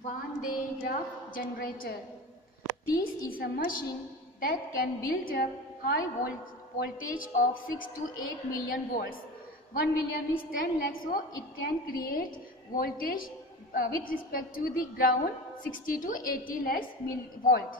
Van de Graaff generator. This is a machine that can build up high voltage of 6 to 8 million volts. 1 million is 10 lakh, so it can create voltage with respect to the ground 60 to 80 lakhs volt.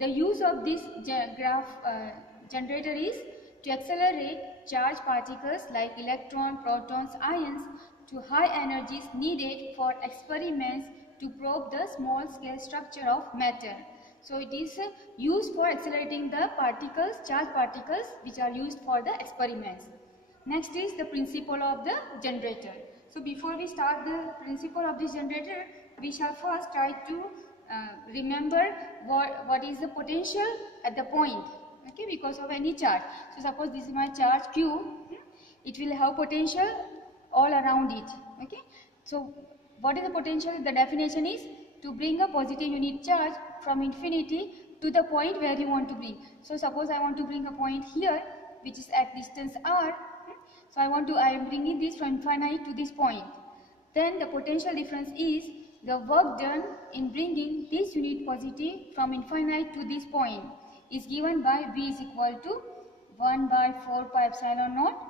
The use of this generator is to accelerate charged particles like electrons, protons, ions to high energies needed for experiments to probe the small scale structure of matter. So it is used for accelerating the particles, charged particles which are used for the experiments. Next is the principle of the generator. So before we start the principle of this generator, we shall first try to remember what is the potential at the point, okay, because of any charge. So suppose this is my charge Q, it will have potential all around it, okay. So what is the potential? The definition is to bring a positive unit charge from infinity to the point where you want to bring. So suppose I want to bring a point here which is at distance r, so I am bringing this from infinite to this point. Then the potential difference is the work done in bringing this unit positive from infinite to this point is given by V is equal to 1 by 4 pi epsilon naught.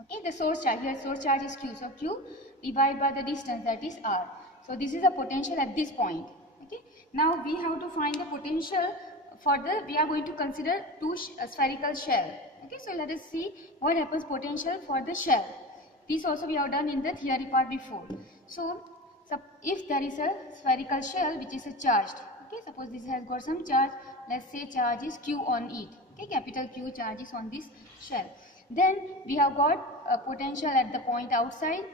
Okay, the source charge, here source charge is Q, so Q divided by the distance, that is R. So this is the potential at this point. Okay, now we have to find the potential for the, we are going to consider two spherical shell. Okay, so let us see what happens potential for the shell. This also we have done in the theory part before. So if there is a spherical shell which is a charged, okay, suppose this has got some charge, let's say charge is Q on it, okay, capital Q charge is on this shell. Then we have got a potential at the point outside,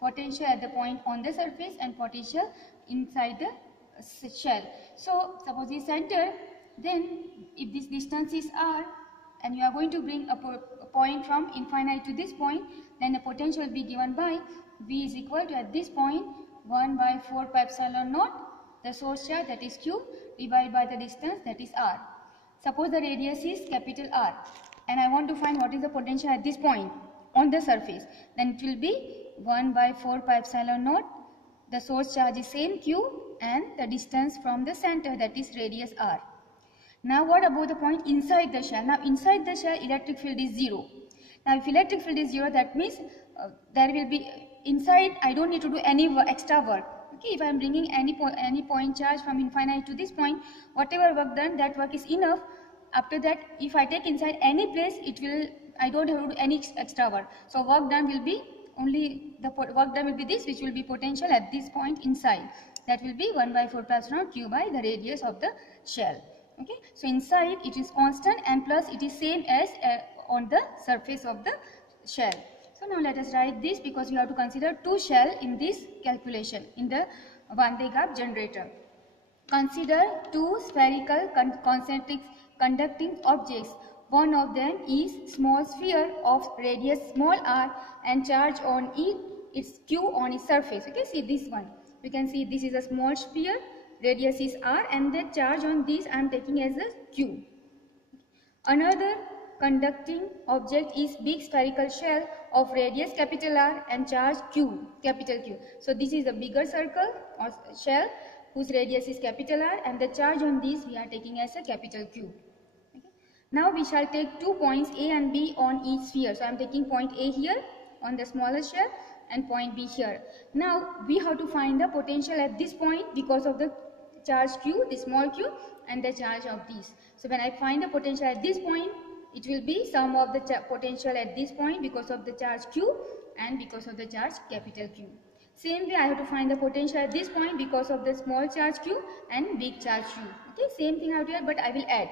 potential at the point on the surface, and potential inside the shell. So suppose this center, then if this distance is r and you are going to bring a point from infinite to this point, then the potential will be given by V is equal to, at this point, 1 by 4 pi epsilon naught, the source charge, that is Q, divided by the distance, that is r. Suppose the radius is capital R and I want to find what is the potential at this point on the surface, then it will be 1 by 4 pi epsilon naught, the source charge is same Q, and the distance from the center, that is radius R. Now what about the point inside the shell? Now inside the shell electric field is 0. Now if electric field is 0, that means there will be inside, I don't need to do any extra work. Okay, if I am bringing any point charge from infinite to this point, whatever work done, that work is enough. After that, if I take inside any place, it will, I don't have to do any extra work. So work done will be only, the work done will be this, which will be potential at this point inside. That will be 1 by 4 pi epsilon Q by the radius of the shell. Okay, so inside it is constant and plus it is same as on the surface of the shell. So now let us write this, because we have to consider two shell in this calculation in the Van de Graaff generator. Consider two spherical concentric conducting objects. One of them is small sphere of radius small r and charge on it, its Q on its surface. Okay, see this one. You can see this is a small sphere, radius is r, and the charge on this I am taking as a Q. Another conducting object is big spherical shell of radius capital R and charge Q, capital Q. So this is a bigger circle or shell whose radius is capital R, and the charge on this we are taking as a capital Q. Okay. Now we shall take 2 points A and B on each sphere. So I am taking point A here on the smaller shell and point B here. Now we have to find the potential at this point because of the charge Q, the small q, and the charge of these. So when I find the potential at this point, it will be sum of the potential at this point because of the charge Q and because of the charge capital Q. Same way I have to find the potential at this point because of the small charge Q and big charge Q. Okay, same thing I have to add, but I will add.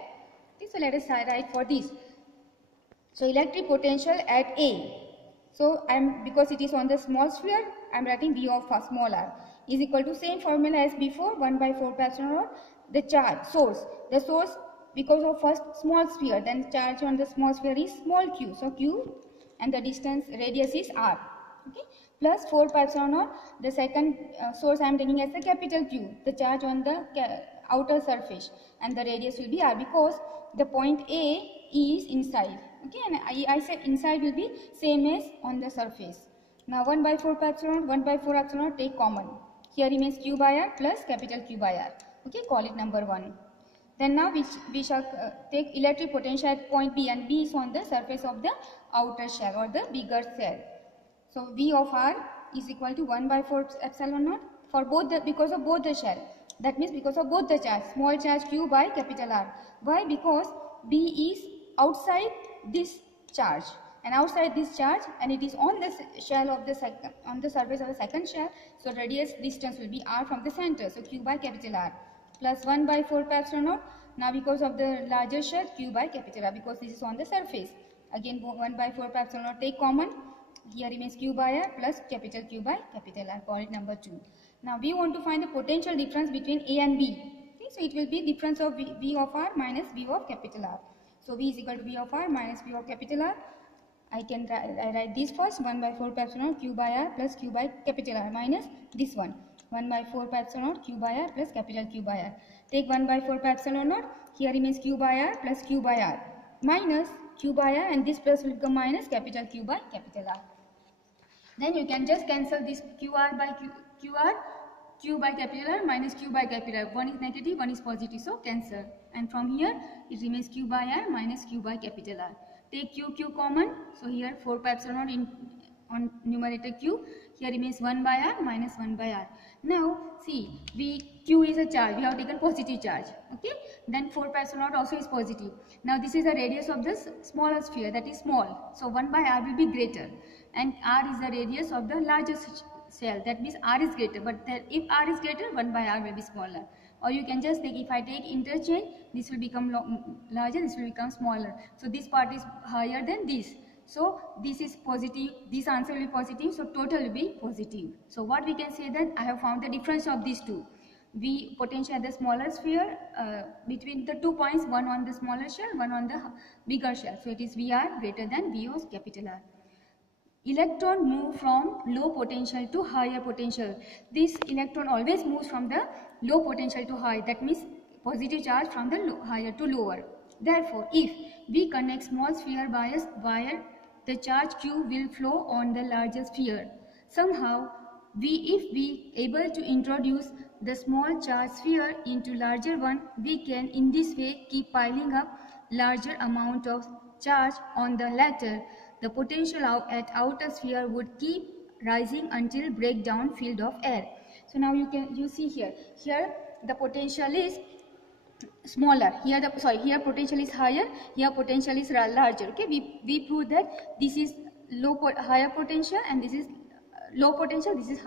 Okay, so let us write for this. So electric potential at A. So because it is on the small sphere, I am writing V of small r is equal to same formula as before, 1 by 4 pi epsilon naught. The charge source, because of first small sphere, then charge on the small sphere is small q, so Q, and the distance radius is r. Okay, plus 4 pi epsilon naught. The second source I am taking as the capital Q, the charge on the outer surface, and the radius will be r because the point A is inside. Okay, and I said inside will be same as on the surface. Now 1 by 4 pi epsilon, 1 by 4 epsilon take common. Here remains q by r plus capital Q by r. Okay, call it number 1. Then now we shall take electric potential at point B, and B is on the surface of the outer shell or the bigger shell. So V of R is equal to 1 by 4 epsilon naught for both the, because of both the shell. That means because of both the charge, small charge Q by capital R. Why? Because B is outside this charge, and outside this charge, and it is on the shell of the on the surface of the second shell. So radius distance will be R from the center. So Q by capital R plus 1 by 4 pi epsilon naught. Now because of the larger shell, Q by capital R, because this is on the surface. Again 1 by 4 pi epsilon naught take common. Here remains Q by R plus capital Q by capital R. Call it number 2. Now we want to find the potential difference between A and B. Okay, so it will be difference of V of R minus V of capital R. So V is equal to V of R minus V of capital R. I can write this first, 1 by 4 pi epsilon naught Q by R plus Q by capital R minus this one, 1 by 4 pi epsilon naught Q by R plus capital Q by R. Take 1 by 4 pi epsilon naught. Here remains Q by R plus Q by R minus Q by R, and this plus will become minus capital Q by capital R. Then you can just cancel this QR by QR, Q by capital R minus Q by capital R. One is negative, one is positive, so cancel. And from here it remains Q by R minus Q by capital R. Take Q common, so here 4 pi epsilon naught on numerator Q. Here remains 1 by R minus 1 by R. Now see, Q is a charge, we have taken positive charge. Okay, then 4 pi epsilon naught also is positive. Now this is the radius of this smaller sphere, that is small. So 1 by R will be greater, and R is the radius of the largest shell. That means R is greater. But if R is greater, 1 by R will be smaller. Or you can just take, if I take interchange, this will become larger, this will become smaller. So this part is higher than this. So this is positive, this answer will be positive, so total will be positive. So what we can say, that I have found the difference of these two. V potential at the smaller sphere between the 2 points, one on the smaller shell, one on the bigger shell. So it is VR greater than V of capital R. Electron move from low potential to higher potential. This electron always moves from the low potential to high. That means positive charge from the higher to lower. Therefore, if we connect small sphere bias wire, the charge Q will flow on the larger sphere. Somehow, if we able to introduce the small charge sphere into larger one, we can in this way keep piling up larger amount of charge on the latter. The potential at outer sphere would keep rising until breakdown field of air. So now you see here the potential is smaller, here potential is higher, here potential is larger. Okay, we prove that this is higher potential, and this is low potential, this is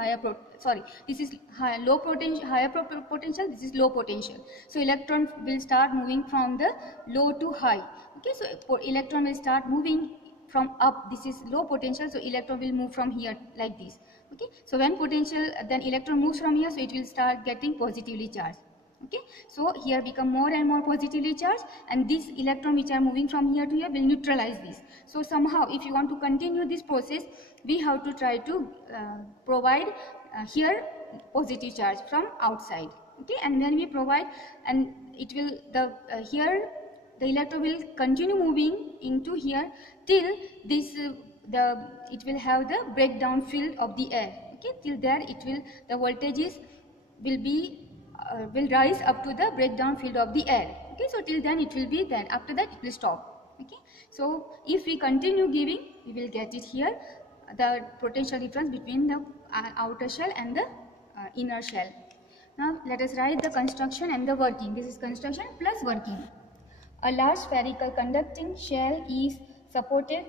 this is low potential, higher potential, this is low potential. So electron will start moving from the low to high. Okay, so electron will start moving from up, this is low potential, so electron will move from here like this. Okay, so when potential, then electron moves from here, so it will start getting positively charged. Okay, so here become more and more positively charged, and this electron which are moving from here to here will neutralize this. So somehow if you want to continue this process, we have to try to provide here positive charge from outside. Okay, and when we provide, and it will here the electron will continue moving into here till this it will have the breakdown field of the air. Okay, till there the voltages will rise up to the breakdown field of the air. Okay, so till then it will be, then after that it will stop. Okay, so if we continue giving, we will get it here, the potential difference between the outer shell and the inner shell. Now let us write the construction and the working. This is construction plus working. A large spherical conducting shell is supported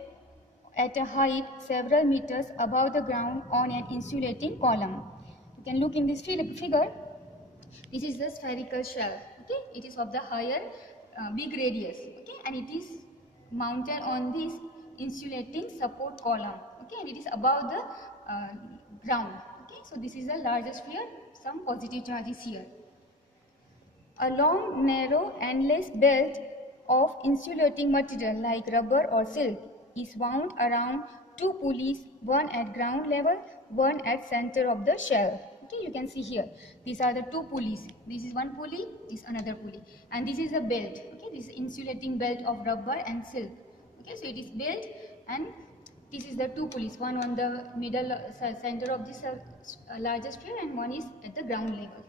at a height several meters above the ground on an insulating column. You can look in this figure. This is the spherical shell. Okay, it is of the higher big radius. Okay, and it is mounted on this insulating support column. Okay, and it is above the ground. Okay, so this is the largest sphere. Some positive charge is here. A long, narrow, endless belt of insulating material like rubber or silk is wound around two pulleys, one at ground level, one at center of the shell. Okay, you can see here, these are the two pulleys. This is one pulley, this is another pulley, and this is a belt. Okay, this is insulating belt of rubber and silk. Okay, so it is belt, and This is the two pulleys, one on the middle center of this larger sphere and one is at the ground level.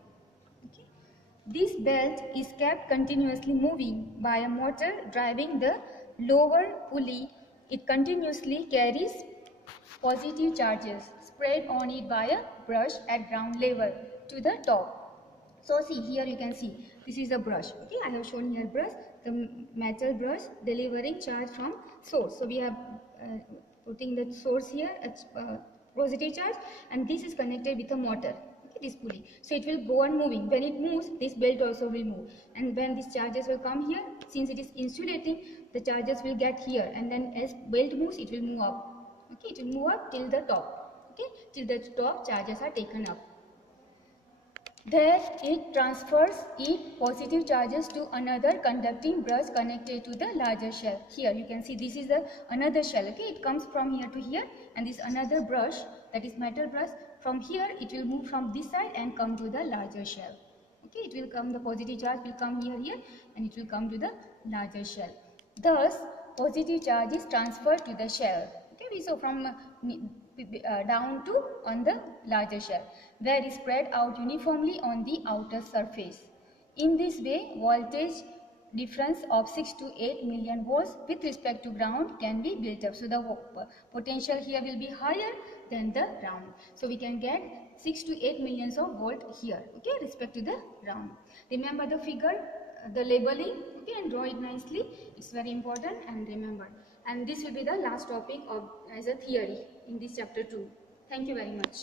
Okay. This belt is kept continuously moving by a motor driving the lower pulley. It continuously carries positive charges spread on it by a brush at ground level to the top. So see, here you can see this is a brush. Okay, I have shown here brush, the metal brush delivering charge from source. So we have putting the source here at positive charge, and this is connected with a motor. Okay, this pulley. So it will go on moving. When it moves, this belt also will move. And when these charges will come here, since it is insulating, the charges will get here. And then as belt moves, it will move up. Okay, it will move up till the top. Okay, till the top charges are taken up. There it transfers its positive charges to another conducting brush connected to the larger shell. Here you can see this is another shell. Okay, it comes from here to here, and this another brush, that is metal brush. From here it will move from this side and come to the larger shell. Okay, it will come, the positive charge will come here, and it will come to the larger shell. Thus positive charge is transferred to the shell. Okay, so from down to on the larger shell, where it is spread out uniformly on the outer surface. In this way, voltage difference of 6 to 8 million volts with respect to ground can be built up. So the potential here will be higher than the ground. So we can get 6 to 8 millions of volt here, okay, respect to the ground. Remember the figure, the labeling, okay, and draw it nicely. It's very important, and remember. And this will be the last topic of as a theory in this chapter 2. Thank you very much.